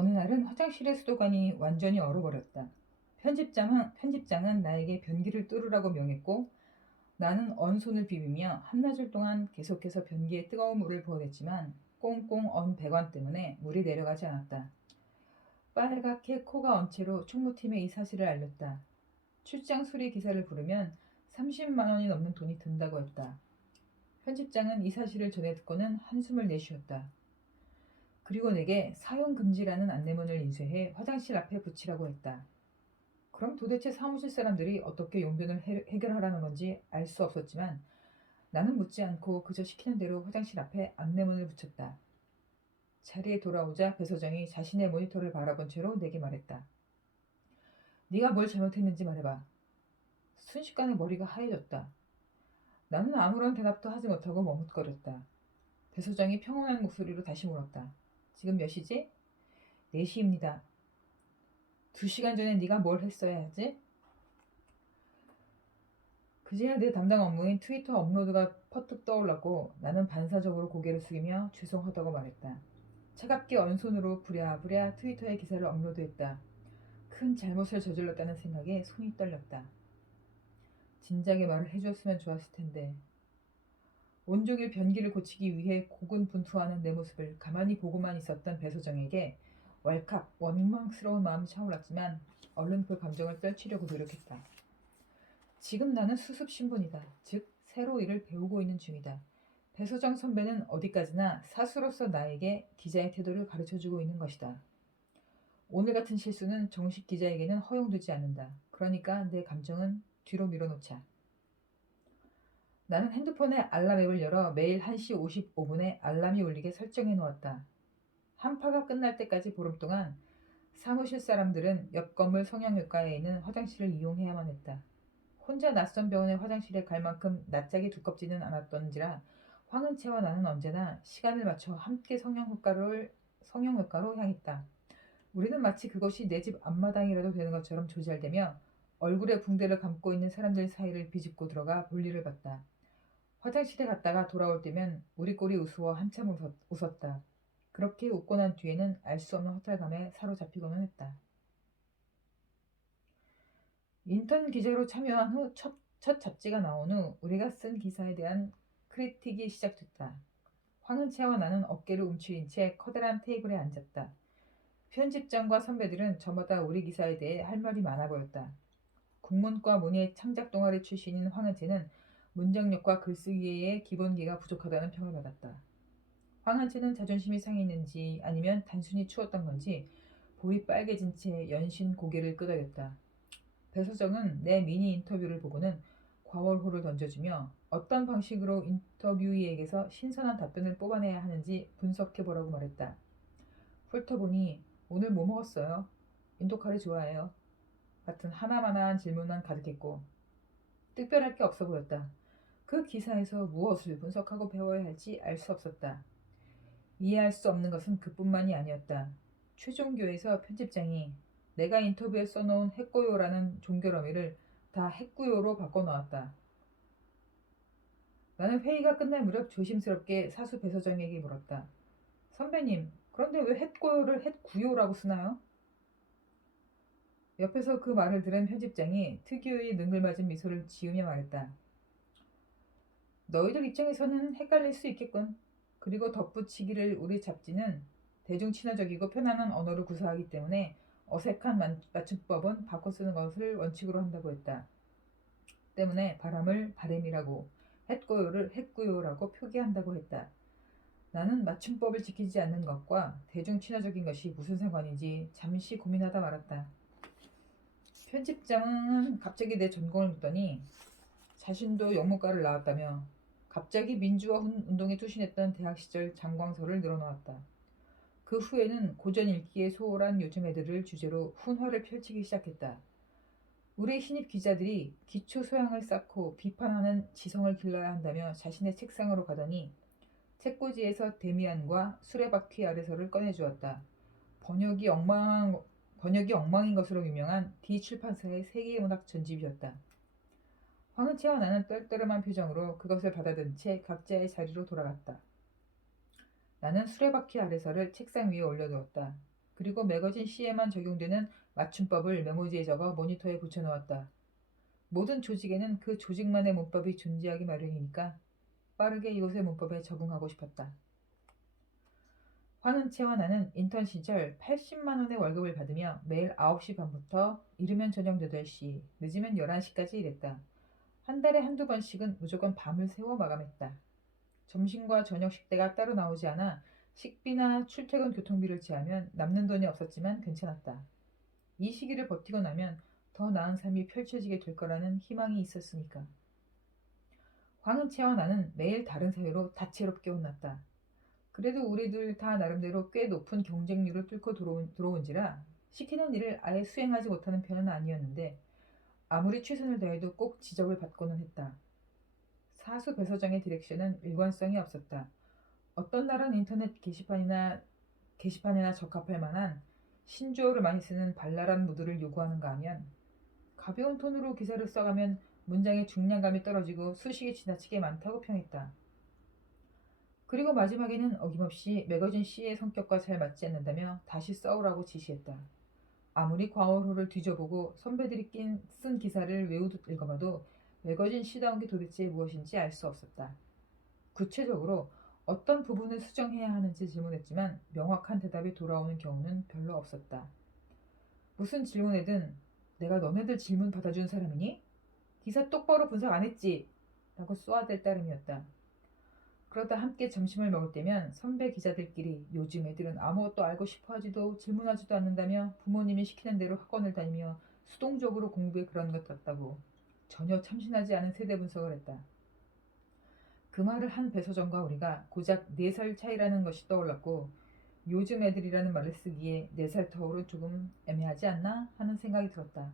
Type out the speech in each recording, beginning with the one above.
어느 날은 화장실의 수도관이 완전히 얼어버렸다. 편집장은 나에게 변기를 뚫으라고 명했고 나는 언손을 비비며 한나절 동안 계속해서 변기에 뜨거운 물을 부어댔지만 꽁꽁 언 배관 때문에 물이 내려가지 않았다. 빨갛게 코가 언 채로 총무팀에 이 사실을 알렸다. 출장 수리 기사를 부르면 30만 원이 넘는 돈이 든다고 했다. 편집장은 이 사실을 전해 듣고는 한숨을 내쉬었다. 그리고 내게 사용 금지라는 안내문을 인쇄해 화장실 앞에 붙이라고 했다. 그럼 도대체 사무실 사람들이 어떻게 용변을 해결하라는 건지 알 수 없었지만 나는 묻지 않고 그저 시키는 대로 화장실 앞에 안내문을 붙였다. 자리에 돌아오자 배 서장이 자신의 모니터를 바라본 채로 내게 말했다. 네가 뭘 잘못했는지 말해봐. 순식간에 머리가 하얘졌다. 나는 아무런 대답도 하지 못하고 머뭇거렸다. 배 소장이 평온한 목소리로 다시 물었다. 지금 몇 시지? 4시입니다. 2시간 전에 네가 뭘 했어야 하지? 그제야 내 담당 업무인 트위터 업로드가 퍼뜩 떠올랐고 나는 반사적으로 고개를 숙이며 죄송하다고 말했다. 차갑게 언손으로 부랴부랴 트위터에 기사를 업로드했다. 큰 잘못을 저질렀다는 생각에 손이 떨렸다. 진작에 말을 해주었으면 좋았을 텐데. 온종일 변기를 고치기 위해 고군분투하는 내 모습을 가만히 보고만 있었던 배소정에게 왈칵 원망스러운 마음이 차올랐지만 얼른 그 감정을 떨치려고 노력했다. 지금 나는 수습 신분이다. 즉 새로 일을 배우고 있는 중이다. 배소정 선배는 어디까지나 사수로서 나에게 기자의 태도를 가르쳐주고 있는 것이다. 오늘 같은 실수는 정식 기자에게는 허용되지 않는다. 그러니까 내 감정은 뒤로 밀어놓자. 나는 핸드폰에 알람 앱을 열어 매일 1시 55분에 알람이 울리게 설정해 놓았다. 한파가 끝날 때까지 보름 동안 사무실 사람들은 옆 건물 성형외과에 있는 화장실을 이용해야만 했다. 혼자 낯선 병원의 화장실에 갈 만큼 낯짝이 두껍지는 않았던지라 황은채와 나는 언제나 시간을 맞춰 함께 성형외과로 향했다. 우리는 마치 그것이 내 집 앞마당이라도 되는 것처럼 조잘대며 얼굴에 붕대를 감고 있는 사람들 사이를 비집고 들어가 볼일을 봤다. 화장실에 갔다가 돌아올 때면 우리 꼴이 우스워 한참 웃었다. 그렇게 웃고 난 뒤에는 알 수 없는 허탈감에 사로잡히고는 했다. 인턴 기자로 참여한 후 첫 잡지가 나온 후 우리가 쓴 기사에 대한 크리틱이 시작됐다. 황은채와 나는 어깨를 움츠린 채 커다란 테이블에 앉았다. 편집장과 선배들은 저마다 우리 기사에 대해 할 말이 많아 보였다. 국문과 문예 창작 동아리 출신인 황은채는 문장력과 글쓰기의 기본기가 부족하다는 평을 받았다. 황한채는 자존심이 상했는지 아니면 단순히 추웠던 건지 볼이 빨개진 채 연신 고개를 끄덕였다. 배서정은 내 미니 인터뷰를 보고는 과월호를 던져주며 어떤 방식으로 인터뷰이에게서 신선한 답변을 뽑아내야 하는지 분석해보라고 말했다. 훑어보니 오늘 뭐 먹었어요? 인도카레 좋아해요. 같은 하나만한 질문만 가득했고 특별할 게 없어 보였다. 그 기사에서 무엇을 분석하고 배워야 할지 알 수 없었다. 이해할 수 없는 것은 그뿐만이 아니었다. 최종교에서 편집장이 내가 인터뷰에 써놓은 핵고요라는 종교 어미를 다 핵구요로 바꿔놓았다. 나는 회의가 끝날 무렵 조심스럽게 사수 배서장에게 물었다. 선배님, 그런데 왜 핵고요를 핵구요라고 쓰나요? 옆에서 그 말을 들은 편집장이 특유의 능글맞은 미소를 지으며 말했다. 너희들 입장에서는 헷갈릴 수 있겠군. 그리고 덧붙이기를 우리 잡지는 대중 친화적이고 편안한 언어를 구사하기 때문에 어색한 맞춤법은 바꿔 쓰는 것을 원칙으로 한다고 했다. 때문에 바람을 바램이라고 햇고요를 핵구요라고 표기한다고 했다. 나는 맞춤법을 지키지 않는 것과 대중 친화적인 것이 무슨 상관인지 잠시 고민하다 말았다. 편집장은 갑자기 내 전공을 묻더니 자신도 영문과를 나왔다며 갑자기 민주화 운동에 투신했던 대학 시절 장광설을 늘어놓았다. 그 후에는 고전 읽기에 소홀한 요즘 애들을 주제로 훈화를 펼치기 시작했다. 우리 신입 기자들이 기초 소양을 쌓고 비판하는 지성을 길러야 한다며 자신의 책상으로 가더니 책꽂이에서 데미안과 수레바퀴 아래서를 꺼내주었다. 번역이 엉망인 것으로 유명한 D 출판사의 세계문학 전집이었다. 황은채와 나는 떨떠름한 표정으로 그것을 받아든 채 각자의 자리로 돌아갔다. 나는 수레바퀴 아래서를 책상 위에 올려두었다. 그리고 매거진 C에만 적용되는 맞춤법을 메모지에 적어 모니터에 붙여놓았다. 모든 조직에는 그 조직만의 문법이 존재하기 마련이니까 빠르게 이곳의 문법에 적응하고 싶었다. 황은채와 나는 인턴 시절 80만 원의 월급을 받으며 매일 9시 반부터 이르면 저녁 8시, 늦으면 11시까지 일했다. 한 달에 한두 번씩은 무조건 밤을 새워 마감했다. 점심과 저녁 식대가 따로 나오지 않아 식비나 출퇴근 교통비를 제하면 남는 돈이 없었지만 괜찮았다. 이 시기를 버티고 나면 더 나은 삶이 펼쳐지게 될 거라는 희망이 있었으니까. 황은채와 나는 매일 다른 사회로 다채롭게 혼났다. 그래도 우리들 다 나름대로 꽤 높은 경쟁률을 뚫고 들어온지라 시키는 일을 아예 수행하지 못하는 편은 아니었는데 아무리 최선을 다해도 꼭 지적을 받고는 했다. 사수 배서장의 디렉션은 일관성이 없었다. 어떤 날은 인터넷 게시판에나 적합할 만한 신조어를 많이 쓰는 발랄한 무드를 요구하는가 하면 가벼운 톤으로 기사를 써가면 문장의 중량감이 떨어지고 수식이 지나치게 많다고 평했다. 그리고 마지막에는 어김없이 매거진 C의 성격과 잘 맞지 않는다며 다시 써오라고 지시했다. 아무리 과오로를 뒤져보고 선배들이 쓴 기사를 외우듯 읽어봐도 매거진 C다운 게 도대체 무엇인지 알 수 없었다. 구체적으로 어떤 부분을 수정해야 하는지 질문했지만 명확한 대답이 돌아오는 경우는 별로 없었다. 무슨 질문에든 내가 너네들 질문 받아준 사람이니? 기사 똑바로 분석 안 했지? 라고 쏘아댈 따름이었다. 그러다 함께 점심을 먹을 때면 선배 기자들끼리 요즘 애들은 아무것도 알고 싶어하지도 질문하지도 않는다며 부모님이 시키는 대로 학원을 다니며 수동적으로 공부에 그런 것 같다고 전혀 참신하지 않은 세대 분석을 했다. 그 말을 한 배서정과 우리가 고작 4살 차이라는 것이 떠올랐고 요즘 애들이라는 말을 쓰기에 4살 터울은 조금 애매하지 않나 하는 생각이 들었다.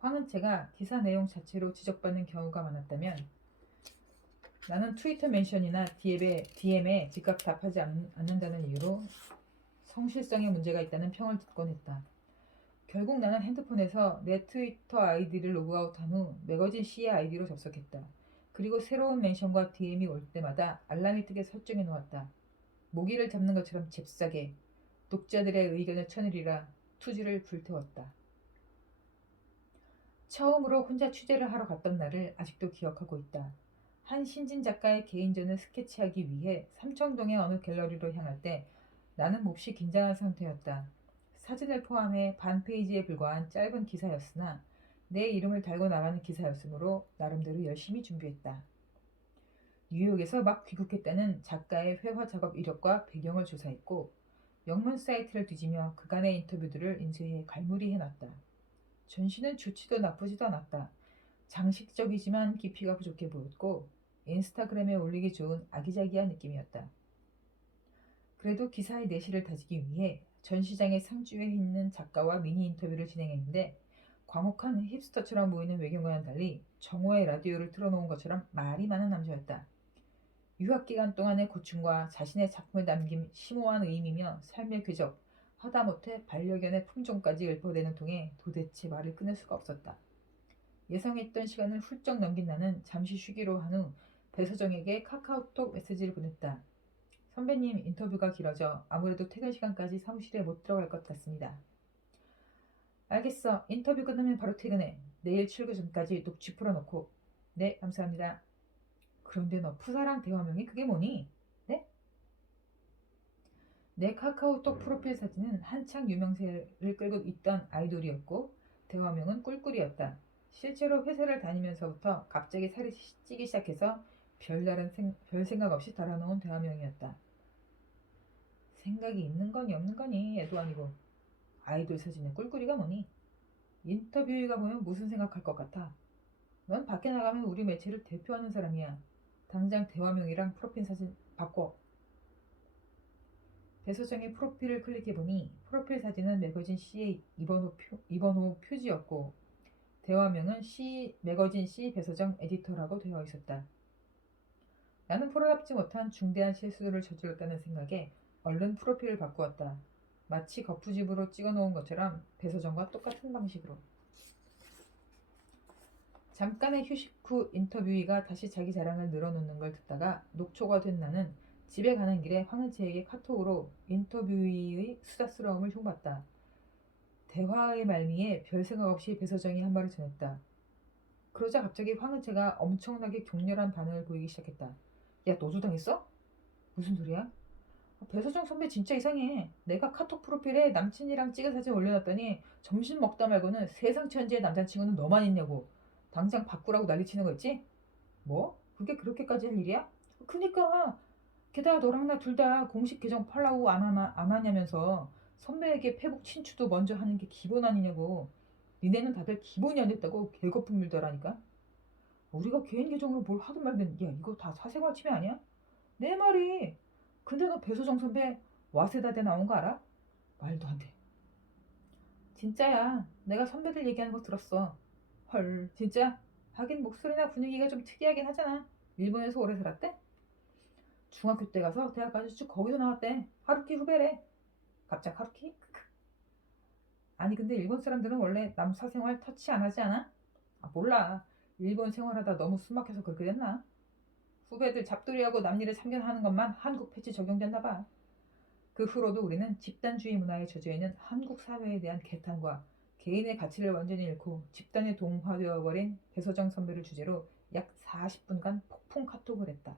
황은채가 기사 내용 자체로 지적받는 경우가 많았다면 나는 트위터 멘션이나 DM에 즉각 답하지 않는다는 이유로 성실성에 문제가 있다는 평을 듣곤 했다. 결국 나는 핸드폰에서 내 트위터 아이디를 로그아웃한 후 매거진 C의 아이디로 접속했다. 그리고 새로운 멘션과 DM이 올 때마다 알람이 뜨게 설정해 놓았다. 모기를 잡는 것처럼 잽싸게 독자들의 의견을 쳐내리라 투지를 불태웠다. 처음으로 혼자 취재를 하러 갔던 날을 아직도 기억하고 있다. 한 신진 작가의 개인전을 스케치하기 위해 삼청동의 어느 갤러리로 향할 때 나는 몹시 긴장한 상태였다. 사진을 포함해 반 페이지에 불과한 짧은 기사였으나 내 이름을 달고 나가는 기사였으므로 나름대로 열심히 준비했다. 뉴욕에서 막 귀국했다는 작가의 회화 작업 이력과 배경을 조사했고 영문 사이트를 뒤지며 그간의 인터뷰들을 인쇄해 갈무리해놨다. 전시는 좋지도 나쁘지도 않았다. 장식적이지만 깊이가 부족해 보였고 인스타그램에 올리기 좋은 아기자기한 느낌이었다. 그래도 기사의 내실을 다지기 위해 전시장의 상주에 있는 작가와 미니 인터뷰를 진행했는데 과묵한 힙스터처럼 보이는 외경과는 달리 정오의 라디오를 틀어놓은 것처럼 말이 많은 남자였다. 유학기간 동안의 고충과 자신의 작품에 담긴 심오한 의미며 삶의 궤적, 하다못해 반려견의 품종까지 읊어대는 통에 도대체 말을 끊을 수가 없었다. 예상했던 시간을 훌쩍 넘긴 나는 잠시 쉬기로 한 후 배서정에게 카카오톡 메시지를 보냈다. 선배님 인터뷰가 길어져 아무래도 퇴근 시간까지 사무실에 못 들어갈 것 같습니다. 알겠어. 인터뷰 끝나면 바로 퇴근해. 내일 출근 전까지 녹취 풀어놓고. 네, 감사합니다. 그런데 너 푸사랑 대화명이 그게 뭐니? 네? 내 카카오톡 프로필 사진은 한창 유명세를 끌고 있던 아이돌이었고 대화명은 꿀꿀이었다. 실제로 회사를 다니면서부터 갑자기 살이 찌기 시작해서 별 생각 없이 달아놓은 대화명이었다. 생각이 있는 거니 없는 거니 애도 아니고 아이돌 사진에 꿀꿀이가 뭐니? 인터뷰가 보면 무슨 생각할 것 같아? 넌 밖에 나가면 우리 매체를 대표하는 사람이야. 당장 대화명이랑 프로필 사진 바꿔. 배소정의 프로필을 클릭해보니 프로필 사진은 매거진 C의 이번호 표지였고 대화명은 매거진 C 배소정 에디터라고 되어 있었다. 나는 프로답지 못한 중대한 실수를 저질렀다는 생각에 얼른 프로필을 바꾸었다. 마치 거푸집으로 찍어놓은 것처럼 배소정과 똑같은 방식으로. 잠깐의 휴식 후 인터뷰이가 다시 자기 자랑을 늘어놓는 걸 듣다가 녹초가 된 나는 집에 가는 길에 황은채에게 카톡으로 인터뷰의 수다스러움을 흉봤다. 대화의 말미에 별 생각 없이 배서정이 한 말을 전했다. 그러자 갑자기 황은채가 엄청나게 격렬한 반응을 보이기 시작했다. 야, 너도 당했어? 무슨 소리야? 배서정 선배 진짜 이상해. 내가 카톡 프로필에 남친이랑 찍은 사진 올려놨더니 점심 먹다 말고는 세상 천지의 남자친구는 너만 있냐고. 당장 바꾸라고 난리치는 거 있지? 뭐? 그게 그렇게까지 할 일이야? 그니까 게다가 너랑 나 둘 다 공식 계정 팔로우 안 하냐면서 선배에게 페북 친추도 먼저 하는 게 기본 아니냐고. 니네는 다들 기본이 안 됐다고 개거품 밀더라니까. 우리가 개인 계정으로 뭘 하든 말든 야 이거 다 사생활 침해 아니야? 내 말이. 근데 너 배소정 선배 와세다대 나온 거 알아? 말도 안 돼. 진짜야. 내가 선배들 얘기하는 거 들었어. 헐 진짜? 하긴 목소리나 분위기가 좀 특이하긴 하잖아. 일본에서 오래 살았대? 중학교 때 가서 대학까지 쭉 거기서 나왔대. 하루키 후배래. 갑작 하루키? 아니 근데 일본 사람들은 원래 남 사생활 터치 안 하지 않아? 아 몰라. 일본 생활하다 너무 숨막혀서 그렇게 됐나? 후배들 잡돌이하고 남일을 참견하는 것만 한국 패치 적용됐나 봐. 그 후로도 우리는 집단주의 문화에 젖어있는 한국 사회에 대한 개탄과 개인의 가치를 완전히 잃고 집단에 동화되어 버린 배서정 선배를 주제로 약 40분간 폭풍 카톡을 했다.